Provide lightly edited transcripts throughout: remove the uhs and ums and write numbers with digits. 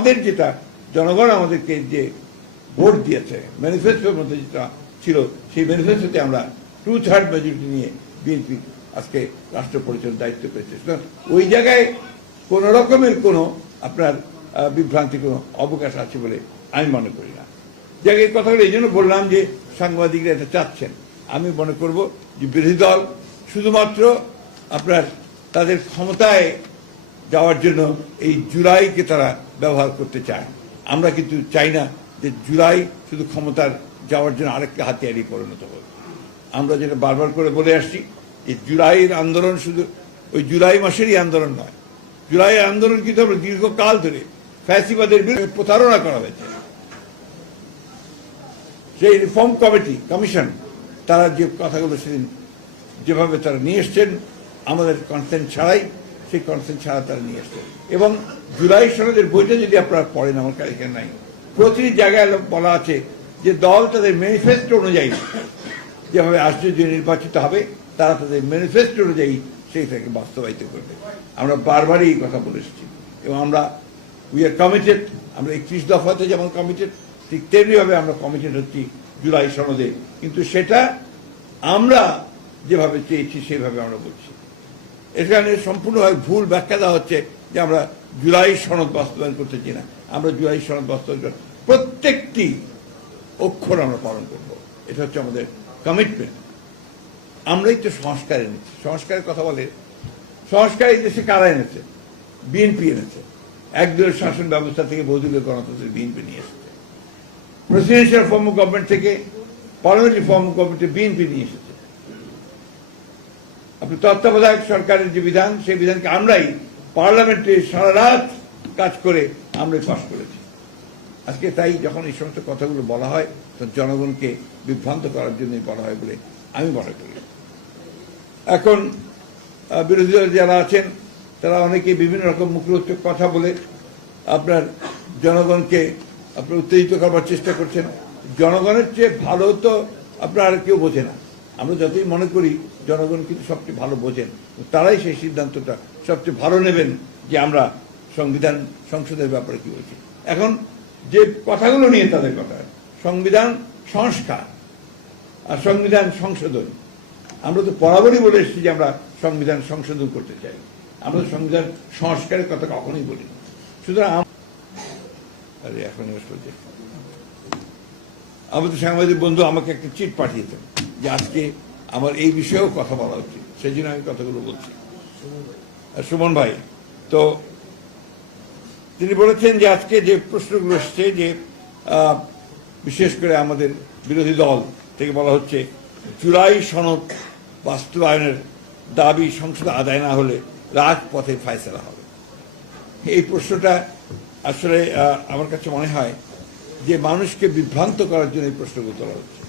আমাদের যেটা জনগণ আমাদেরকে যে ভোট দিয়েছে, ম্যানিফেস্টোর মধ্যে যেটা ছিল, সেই ম্যানিফেস্টোতে আমরা 2/3 মেজরিটি নিয়ে বিএনপি আজকে রাষ্ট্র পরিচালনার দায়িত্ব পেয়েছে। ওই জায়গায় কোন রকমের কোনো আপনার বিভ্রান্তি কোনো অবকাশ আছে বলে আমি মনে করি না। জায়গায় এই কথাগুলো এই জন্য বললাম যে সাংবাদিকরা এটা চাচ্ছেন। আমি মনে করব যে বিরোধী দল শুধুমাত্র আপনার তাদের ক্ষমতায় যাওয়ার জন্য এই জুলাইকে তারা ব্যবহার করতে চায়। আমরা কিন্তু চাই না যে জুলাই শুধু ক্ষমতার যাওয়ার জন্য আরেকটা হাতিয়ারই পরিণত হবে। আমরা যেটা বারবার করে বলে আসছি যে জুলাইয়ের আন্দোলন শুধু ওই জুলাই মাসেরই আন্দোলন নয়। জুলাইয়ের আন্দোলন কিন্তু আমরা দীর্ঘকাল ধরে ফ্যাসিবাদের বিরুদ্ধে প্রতারণা করা হয়েছে। সেই রিফর্ম কমিশন তারা যে কথাগুলো সেদিন যেভাবে তারা নিয়ে এসছেন আমাদের কনসেন্ট ছাড়াই, সেই কনসেন্ট ছাড়া তারা নিয়ে এসছেন। এবং জুলাই সনদের বইটা যদি আপনারা পড়েন, আমার কাছে এখানে নাই, প্রতিটি জায়গায় বলা আছে যে দল তাদের ম্যানিফেস্টো অনুযায়ী যেভাবে আসছে যে নির্বাচিত হবে, তারা তাদের ম্যানিফেস্টো অনুযায়ী সেইটাকে বাস্তবায়িত করবে। আমরা বারবারই এই কথা বলে এসেছি এবং আমরা উই আর কমিটেড। আমরা 31 দফাতে যেমন কমিটেড, ঠিক তেমনিভাবে আমরা কমিটেড হচ্ছি জুলাই সনদে। কিন্তু সেটা আমরা যেভাবে চেয়েছি সেভাবে আমরা বলছি। এখানে সম্পূর্ণভাবে ভুল ব্যাখ্যা দেওয়া হচ্ছে যে আমরা জুলাই সনদ বাস্তবায়ন করতে চাই না। আমরা জুলাই সনদ বাস্তবায়ন প্রত্যেকটি অক্ষর আমরা পালন করব। এটা হচ্ছে আমাদের কমিটমেন্ট। আমরাই তো সংস্কার এনেছি। সংস্কারের কথা বলে, সংস্কার এই দেশে কারা এনেছে? বিএনপি এনেছে। একদলীয় শাসন ব্যবস্থা থেকে বহুদলীয় গণতন্ত্রের বিএনপি নিয়ে এসেছে। প্রেসিডেন্সিয়াল ফর্ম অফ গভর্নমেন্ট থেকে পার্লামেন্টারি ফর্ম অফ গভর্নমেন্টে বিএনপি নিয়ে এসেছে। আপনি তত্ত্বাবধায়ক সরকারের যে বিধান, সেই বিধানকে আমরাই পার্লামেন্টে সারা রাত কাজ করে আমরাই পাশ করেছি। আজকে তাই যখন এই সমস্ত কথাগুলো বলা হয় তখন জনগণকে বিভ্রান্ত করার জন্যই বলা হয় বলে আমি মনে করি। এখন বিরোধী দল যারা আছেন তারা অনেকে বিভিন্ন রকম মুখরোচক কথা বলে আপনার জনগণকে আপনার উত্তেজিত করবার চেষ্টা করছেন। জনগণের চেয়ে ভালো তো আপনার আর কেউ বোঝে না। আমরা যতই মনে করি জনগণ কিন্তু সবচেয়ে ভালো বোঝেন, তারাই সেই সিদ্ধান্তটা সবচেয়ে ভালো নেবেন যে আমরা সংবিধান সংশোধনের ব্যাপারে কি বলছি। এখন যে কথাগুলো নিয়ে তাদের কথা, সংবিধান সংস্কার আর সংবিধান সংশোধন, আমরা তো বরাবরই বলে এসেছি যে আমরা সংবিধান সংশোধন করতে চাই। আমরা সংবিধান সংস্কারের কথা কখনোই বলি। সুতরাং এখন আমাদের সাংবাদিক বন্ধু আমাকে একটা চিট পাঠিয়েছেন যে আজকে আমার এই বিষয়েও কথা বলা উচিত, সেই জন্য আমি কথাগুলো বলছি। সুমন ভাই তো তিনি বলেছেন যে আজকে যে প্রশ্নগুলো এসছে যে বিশেষ করে আমাদের বিরোধী দল থেকে বলা হচ্ছে জুলাই সনদ বাস্তবায়নের দাবি সংসদে আদায় না হলে রাজপথে ফায়সালা হবে। এই প্রশ্নটা আসলে আমার কাছে মনে হয় যে মানুষকে বিভ্রান্ত করার জন্য এই প্রশ্নগুলো তোলা হচ্ছে।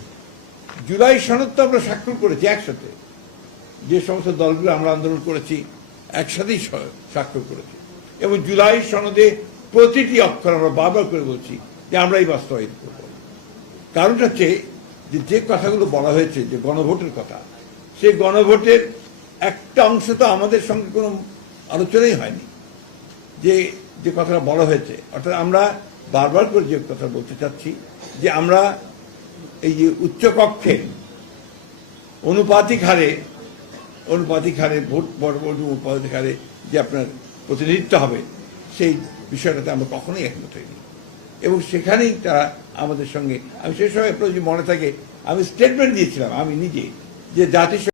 জুলাই সনদ তো আমরা স্বাক্ষর করেছি একসাথে, যে সমস্ত দলগুলো আমরা আন্দোলন করেছি একসাথেই স্বাক্ষর করেছি এবং জুলাই সনদে প্রতিটি অক্ষর আমরা বারবার করে বলছি যে আমরাই বাস্তবায়িত করব। কারণটা হচ্ছে যে কথাগুলো বলা হয়েছে যে গণভোটের কথা, সেই গণভোটের একটা অংশ তো আমাদের সঙ্গে কোনো আলোচনাই হয়নি। যে কথাটা বলা হয়েছে, অর্থাৎ আমরা বারবার করে যে কথা বলতে চাচ্ছি যে আমরা এই যে উচ্চকক্ষে অনুপাতিক হারে ভোট অনুপাতিক হারে যে আপনার প্রতিনিধিত্ব হবে, সেই বিষয়টাতে আমরা কখনোই একমত হইনি এবং সেখানেই তারা আমাদের সঙ্গে, আমি সেই সময় যদি মনে থাকে আমি স্টেটমেন্ট দিয়েছিলাম আমি নিজে যে জাতিসংঘ